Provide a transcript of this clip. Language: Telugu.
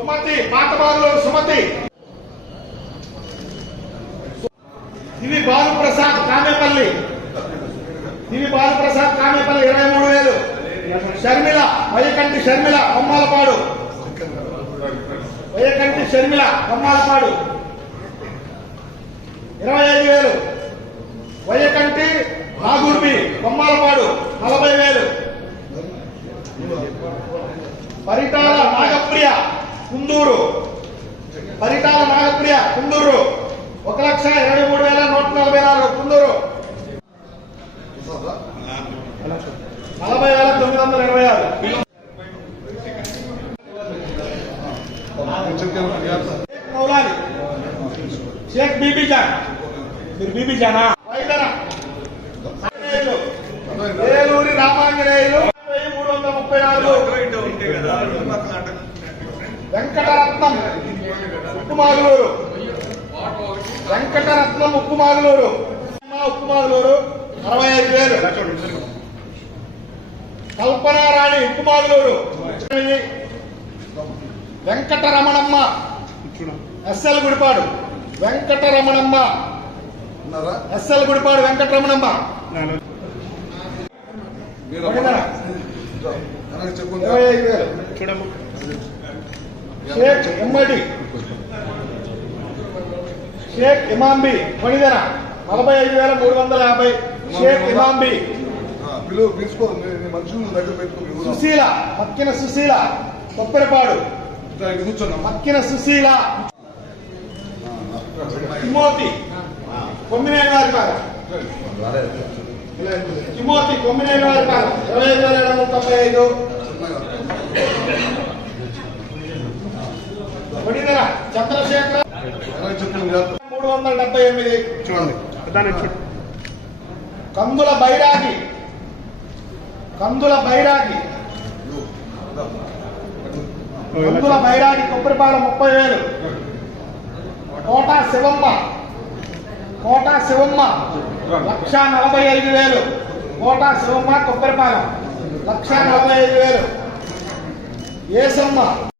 సుమతి పాత బాధలో సుమతి. ఇవి బాలుప్రసాద్ కామేపల్లి. ఇవి బాలుప్రసాద్ కామేపల్లి ఇరవై మూడు వేలు. షర్మిల వయకంటి షర్మిల కొమ్మాలపాడు వయకంటి షర్మిల కొమ్మాలపాడు ఇరవై ఐదు వేలు. వయకంటి నాగుర్మి కొమ్మాలపాడు నలభై వేలు. పరిటాల నాగప్రియ కుందూరు. పరిటాల నాగప్రియ కుందూరు. ఒక లక్ష ఇరవై మూడు వేల నూట నలభై నాలుగు కుందూరు. నలభై వేల తొమ్మిది వందల ఇరవై ఆరు. షేక్ మౌలాలి షేక్ బీబీ జాన్. మీరు బీబీ జానా? వైదన. ఏలూరి రామాంజనేయులు. మూడు వందల ముప్పై నాలుగు. వెంకటరత్నం ఉప్పుమాగులూరు. వెంకటరత్నం ఉప్పుమాగులూరు. ఉప్పుమాగులూరు అరవై ఐదు వేలు. కల్పనారాణి ఉప్పుమాగులూరు. వెంకటరమణమ్మ ఎస్ఎల్ గుడిపాడు. వెంకటరమణమ్మ. ఎస్ఎల్ గుడిపాడు వెంకటరమణమ్మ. చెప్పండి షేక్ ఎమ్మడి షేక్ ఇమాంబి. కొనిదెన నలభై ఐదు వేల మూడు వందల యాభై. షేక్ ఇమాంబి. సుశీల మక్కిన సుశీల కూర్చోన్నమ్మా మక్కిన సుశీల. తిమోతి కొమ్మినేని వారి పాద తిమోతి కొమ్మినేని వారి పాద ఇరవై ఐదు వేల ఏడు వందల తొంభై ఐదు. చంద్రశేఖర్. మూడు వందల డెబ్బై ఎనిమిది. చూడండి. కందుల బైరాగి. కందుల బైరాగి. కందుల బైరాగి కొబ్బరిపాలెం ముప్పై వేలు. కోట శివమ్మ. కోట శివమ్మ లక్ష నలభై ఐదు వేలు. కోట శివమ్మ కొబ్బరిపాలెం లక్ష నలభై ఐదు వేలు. ఏసమ్మ.